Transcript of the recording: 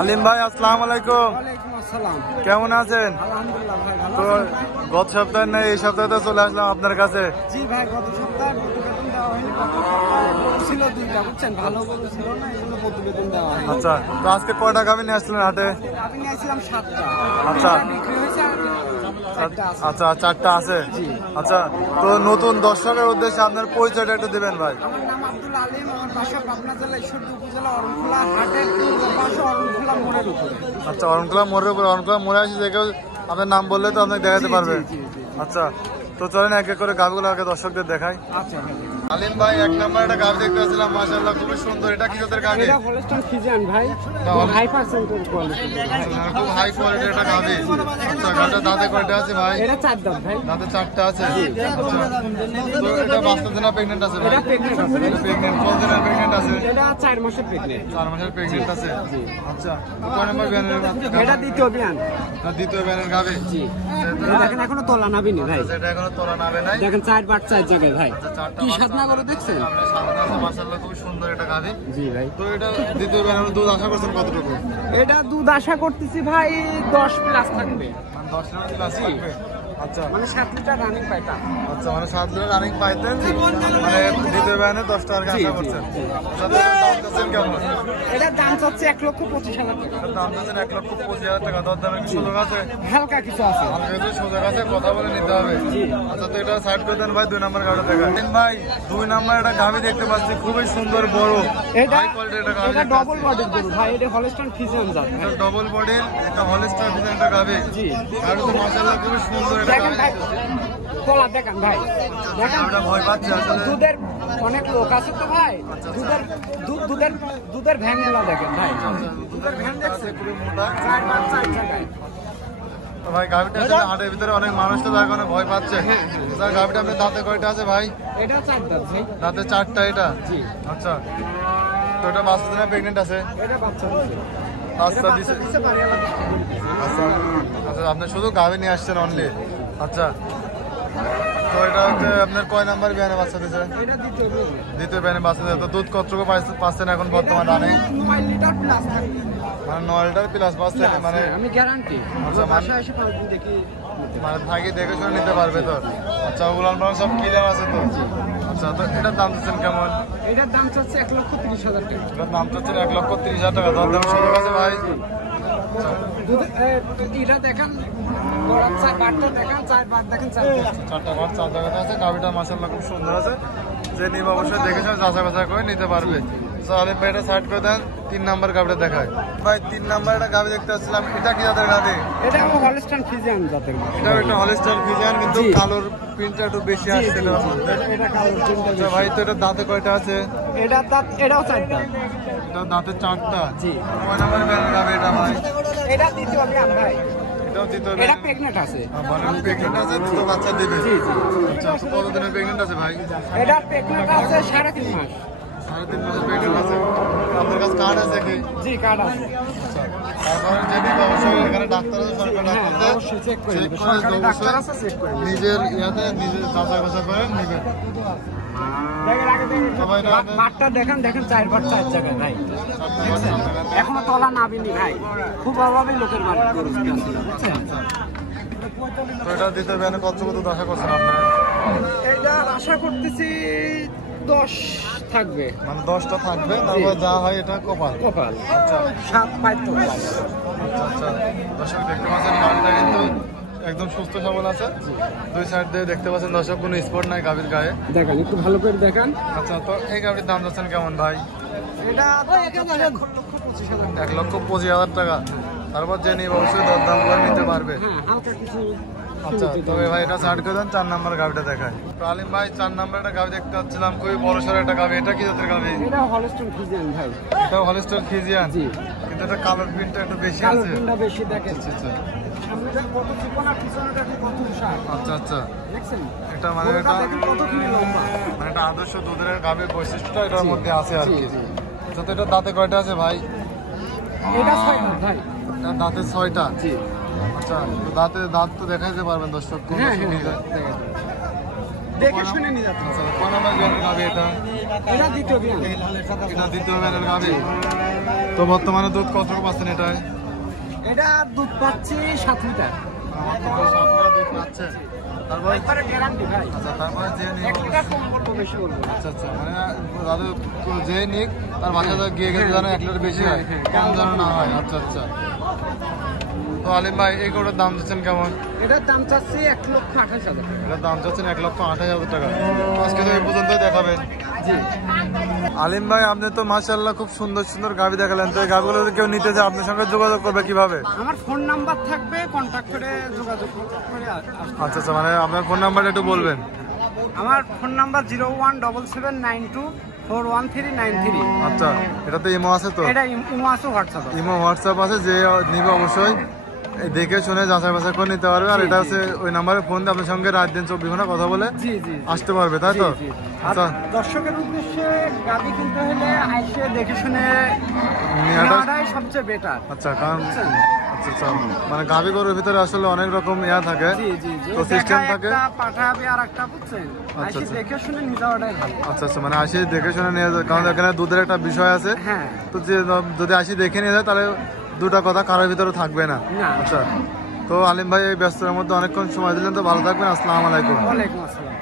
আলিম ভাই আসসালামু আলাইকুম। ওয়ালাইকুম আসসালাম। কেমন আছেন? আলহামদুলিল্লাহ ভাই ভালো তো আছেন ভাই? গত সপ্তাহে না এই সপ্তাহে তো চলে আসলাম আপনার কাছে। জি ভাই গত সপ্তাহে প্রতিবেদন দেওয়া হয়নি। গত সপ্তাহে গরু ছিল দুইটা, বুঝছেন, ভালো গরু ছিল না, এগুলো প্রতিবেদন দেওয়া হয়নি। আচ্ছা, তো আজকে কয়টা গাভী নিয়ে আসছিলেন হাটে? আমি নিয়েছিলাম 7টা। আচ্ছা। 3টা বিক্রি হয়েছে আর 4টা আছে। আচ্ছা, 4টা আছে। জি। আচ্ছা, তো নতুন দর্শকের উদ্দেশ্যে আপনার পরিচয়টা একটু দিবেন ভাই। আমার নাম আব্দুল আলিম, আমার বাসা পাবনা জেলা ঈশ্বরদী উপজেলা অরণখোলা হাটের পূর্ব পাশে অরণখোলা মোড়ের উপরে। আচ্ছা, অরণখোলা মোড়ের উপরে, অরণখোলা মোড়ে আসি যে কেউ আপনার নাম বললে তো আপনাকে দেখাতে পারবে। জি, জি, জি। আচ্ছা, তো চলেন এক এক করে গাভীগুলো আগে দর্শকদের দেখাই। আচ্ছা ভাই। আলিম ভাই, এক নম্বর একটা গাভী দেখতে পাচ্ছিলাম, মাশাআল্লাহ খুবই সুন্দর। এটা কি জাতের গাভী? এটা হলস্টাইন ফ্রিজিয়ান ভাই, হাই পার্সেন্টের কোয়ালিটি। খুব হাই কোয়ালিটির একটা গাভী। আচ্ছা, গাভীটা দাঁতে কয়টা আছে ভাই? এটা 4 দাঁত ভাই। দাঁতে 4টা আছে। আচ্ছা, তো এটা বাচ্চা না প্রেগন্যান্ট আছে ভাই? এটা প্রেগন্যান্ট আছে ভাই। প্রেগন্যান্ট, কত দিনের প্রেগন্যান্ট আছে? এটা 4 মাসের প্রেগন্যান্ট। 4 মাসের প্রেগন্যান্ট আছে। আচ্ছা, কয় নম্বর বিয়ানের? এটা দ্বিতীয় বিয়ান। দ্বিতীয় বিয়ানের গাভী। জি। দেখেন এখনো তোলা নাবিনি ভাই। এটা এখনো তোলা নাবে নাই। দেখেন 4 পাট 4 জায়গায় ভাই। চারটা কি সাধনা করে দেখছেন? আপনার সামনে আছে, মাশাআল্লাহ খুব সুন্দর একটা গাভী। জি ভাই। তো এটা দ্বিতীয় বিয়ানের দুধ আশা করছেন কতটুকু? এটা দুধ আশা করতেছি ভাই 10 প্লাস থাকবে। মানে 10 লিটার প্লাস থাকবে। আচ্ছা, মানে 7 লিটার রানিং পাইতা। আচ্ছা, মানে 7 লিটার রানিং পাইতেন, মানে দ্বিতীয় বিয়ানে 10 টাকার জি, আশা জি, করছেন। জি। আচ্ছা, তো এটার দাম চাচ্ছেন কেমন? এটার দাম চাচ্ছে 1,25,000 টাকা। এটার দাম চাচ্ছেন 1,25,000 টাকা। দরদামের কি সুযোগ আছে? হালকা কিছু আছে। আমাকে তো সুযোগ আছে, কথা বলে নিতে হবে। জি। আচ্ছা, তো এটা সাইড করে দেন ভাই। 2 নম্বর গাড়ি দেখা ভাই। 2 নম্বর একটা গাভী দেখতে পাচ্ছি, খুবই সুন্দর বড় এটা হাই কোয়ালিটির একটা গাভী। এটা ডবল বডির গরু ভাই, এটা হলস্টাইন ফ্রিজিয়ান জাত ভাই। ডবল বডির একটা হলস্টাইন ফ্রিজিয়ান একটা গাভী। জি। আর তো মাশাআল্লাহ খুবই সুন্দর একটা দেখেন ভাই, তোলা দেখেন ভাই, দেখেন আমরা ভয় পাচ্ছি আসলে। দুধের অনেক লোক আছে তো ভাই, দুধের ভ্যানগুলো দেখেন ভাই, দুধের ভ্যান দেখছেন খুবই মোটা। 4 পাট 4 জায়গায়। তো ভাই গাভীটা আসলে হাটের ভিতরে অনেক মানুষ তো যার কারণে ভয় পাচ্ছে। স্যার, গাভীটা আপনার দাঁতে কয়টা আছে ভাই? এটা 4 দাঁত ভাই। দাঁতে 4টা এটা। জি। আচ্ছা, তো এটা বাচ্চা দিনে প্রেগনেন্ট আছে? এটা বাচ্চা দিছে। বাচ্চা দিছে। দিছে বাড়িওয়ালা। আচ্ছা, আচ্ছা, আপনি শুধু গাভী নিয়ে আসছেন অনলি? আচ্ছা, তো এটা হচ্ছে আপনার কয় নাম্বার বিয়ানে বাচ্চা দিছে? এটা দ্বিতীয় বিয়ান। দ্বিতীয় বিয়ানে বাচ্চা দিছে। তো দুধ কতটুকু পাচ্ছেন এখন বর্তমান রানিং? 9 লিটার প্লাস থাকবে। মানে 9 লিটার প্লাস পাচ্ছেন, মানে আমি গ্যারান্টি। আচ্ছা, বাসায় এসে পাবেন দেখি। মানে থাকি দেখে শুনে নিতে পারবে তো? আচ্ছা, উলান পালান সব ক্লিয়ার আছে তো? আচ্ছা, তো এটার দাম দিচ্ছেন কেমন? এটার দাম চাচ্ছে 1,30,000 টাকা। এটার দাম চাচ্ছেন 1,30,000 টাকা। দরদাম সুযোগ আছে ভাই? এটা দেখেন, বড় চার বাটটা দেখেন, 4 বাট দেখেন, 4 বাট। 4টা বার 4 জায়গাতে আছে। গাভীটা মাশাআল্লাহ খুব সুন্দর আছে। যে নিবে অবশ্যই দেখে শুনে যাচাই বাছাই করে নিতে পারবে। তো আলিম ভাই এটা সাইড করে দেন। 3 নাম্বার গাভীটা দেখায় ভাই। 3 নাম্বার একটা গাভী দেখতে পাচ্ছিলাম, এটা কি জাতের গাভী? এটা আমার হলস্টাইন ফ্রিজিয়ান জাতের। এটাও একটা হলস্টাইন ফ্রিজিয়ান, কিন্তু জি। কালোর প্রিন্টটা একটু বেশি আসছে এটার মধ্যে। এটা কালো তিনটা। আচ্ছা ভাই, তো এটা দাঁতে কয়টা আছে? এটা দাঁত, এটাও 4 দাঁত। এটা দাঁতে 4টা। জি। কয় নাম্বার বিয়ানের গাভী এটা ভাই? এটা দ্বিতীয় বিয়ান ভাই। এটাও দ্বিতীয় এটা বিয়ান। প্রেগন্যান্ট আছে। মানে প্রেগনেন্ট আছে, দুটো বাচ্চা দেবে। জি, জি। আচ্ছা, কতদিনের প্রেগনেন্ট আছে ভাই? এটা প্রেগন্যান্ট আছে 3.5 মাস। 3.5 মাসের প্রেগনেন্ট আছে। আপনার কাছে কার্ড আছে কি? জি, কার্ড আছে। আচ্ছা, তারপরে যদি অবশ্যই এখানে ডাক্তার আছে, সরকারি হ্যাঁ, ডাক্তার অবশ্যই চেক করে চেক নেবে। করে সরকারি ডাক্তার অবশ্যই আছে, চেক করে নেবে। নিজের ইয়াতে নিজে যাচাই বাছাই করে নেবেন। দেখেন আগে দেখেন, সবাই না হবে। বাটটা দেখেন, 4 বাট 4 জায়গায় ভাই। এখনো তলা নাবিনি ভাই, খুব অভাবে লোকের বাড়ি গরু কিনছে, বুঝছেন? তো এটা দিতে বিয়ানে কত আশা করছেন আপনারা? এইটা আশা করতেছি 10 থাকবে। মানে 10টা থাকবে, তারপর যা হয় এটা কপাল। কপাল। আচ্ছা, 7 পাইতো। আচ্ছা, আচ্ছা, দর্শক দেখতে পাচ্ছেন গাড়িটা কিন্তু একদম সুস্থ সবল আছে। 2 সাইড দিয়ে দেখতে পাচ্ছেন দর্শক, কোনো স্পট নাই গাভীর গায়ে। দেখেন একটু ভালো করে দেখেন। আচ্ছা, তো এই গাভীর দাম যাচ্ছেন কেমন ভাই? এটা 1,25,000 টাকা। 1,25,000 টাকা। তারপর যে নিয়ে অবশ্যই দরদাম করে নিতে পারবে। হ্যাঁ, হালকা কিছু। আচ্ছা, তবে ভাই এটা সাইড করে দেন। 4 নাম্বার গাভীটা দেখায়। তো আলিম ভাই, 4 নাম্বার একটা গাভী দেখতে পাচ্ছিলাম, খুবই বড় সড়ো একটা গাভী। এটা কি জাতের গাভী? এটা হলস্টাইন ফ্রিজিয়ান ভাই। এটাও হলস্টাইন ফ্রিজিয়ান, জি। কিন্তু এটা কালার প্রিন্টটা একটু বেশি কালো আছে। পিন্ডা বেশি দেখেন। আচ্ছা, আচ্ছা, সামনেটা কত চিকন আর পিছনেটা কত বিশাল। আচ্ছা, আচ্ছা, দেখছেন? এটা মানে গরুটা এটা দেখেন কত কি লম্বা। মানে এটা আদর্শ দুধের গাভীর বৈশিষ্ট্যটা এটার জি, মধ্যে আছে আর জি, কি। জি। আচ্ছা, তো এটা দাঁতে কয়টা আছে ভাই? এটা 6 দাঁত ভাই। এটা দাঁতে 6টা। জি। আচ্ছা, তো দাঁত তো দেখাইতে পারবেন দর্শক, কোন হ্যাঁ, অসুবিধা? হ্যাঁ, দেখে শুনে নিয়ে যাচ্ছে। আচ্ছা, কোন নাম্বার বিয়ানের গাভী এটা? এটা দ্বিতীয় বিয়ান। এটা দ্বিতীয় বিয়ানের গাভী। তো বর্তমানে দুধ কতটুকু পাচ্ছেন এটায়? এটা দুধ পাচ্ছি 7 লিটার। দুধ পাচ্ছে। তারপরে একবারে গ্যারান্টি ভাই। আচ্ছা, তারপরে যে 1 লিটার কম বলবো, বেশি বলবো। আচ্ছা আচ্ছা, মানে দাদু যে নিক তার বাসাতে গিয়ে গেলে যেন 1 লিটার বেশি হয়, কম যেন না হয়। আচ্ছা আচ্ছা। তো আলিম ভাই এই গরুটার দাম দিচ্ছেন কেমন? এটার দাম চাচ্ছি 1,28,000 টাকা। এটার দাম চাচ্ছেন 1,28,000 টাকা। আজকে তো এই পর্যন্ত দেখাবেন। জি। আলিম ভাই আপনি তো মাশাআল্লাহ খুব সুন্দর সুন্দর গাভি দেখালেন, তো এই গাভিগুলো যদি কেউ নিতে চায় আপনার সঙ্গে যোগাযোগ করবে কিভাবে? আমার ফোন নাম্বার থাকবে, কন্ট্যাক্ট করে যোগাযোগ করে আসতে হবে। আচ্ছা আচ্ছা, মানে আপনার ফোন নাম্বারটা একটু বলবেন। আমার ফোন নাম্বার 0177924139 আচ্ছা, এটা তো ইমো আছে তো? এটা ইমো আছে, হোয়াটসঅ্যাপ আছে। ইমো হোয়াটসঅ্যাপ আছে, যে নিবে অবশ্যই দেখে শুনে যাচাই বাছাই করে নিতে পারবে। আর জি, এটা জি। হচ্ছে ওই নাম্বারে ফোন দিয়ে আপনার সঙ্গে রাত দিন 24 ঘন্টা কথা বলে জি জি আসতে পারবে, তাই তো? জি, জি। আর আচ্ছা, দর্শকের উদ্দেশ্যে গাড়ি কিনতে হলে আইসে দেখে শুনে নেওয়াটা- নেওয়াটাই সবচেয়ে বেটার। আচ্ছা, কারণ আচ্ছা আচ্ছা, মানে গাভি গরুর ভিতরে আসলে অনেক রকম ইয়া থাকে, জি জি জি। তো সিস্টেম দেখায় থাকে। একটা, পাঠাবে আর একটা, বুঝছেন? আইসে আচ্ছা। দেখে শুনে নিয়ে যাওয়াটাই ভালো। আচ্ছা আচ্ছা, মানে আসি দেখে শুনে নিয়ে যায়, কারণ এখানে দুধের একটা বিষয় আছে। হ্যাঁ। তো যে যদি আসি দেখে নিয়ে যায় তাহলে দুটা কথা কারোর ভিতরে থাকবে না। না। আচ্ছা, তো আলিম ভাই এই ব্যস্ততার মধ্যে অনেকক্ষণ সময় দিলেন, তো ভালো থাকবেন। আসসালামু আলাইকুম। ওয়ালাইকুম আসসালাম।